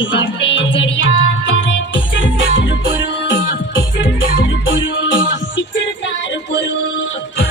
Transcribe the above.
ની વાટે ચડિયા ત્યારે પિક્ચર તારું પૂરું, પિક્ચર તારું પૂરું, પિક્ચર તારું પૂરું.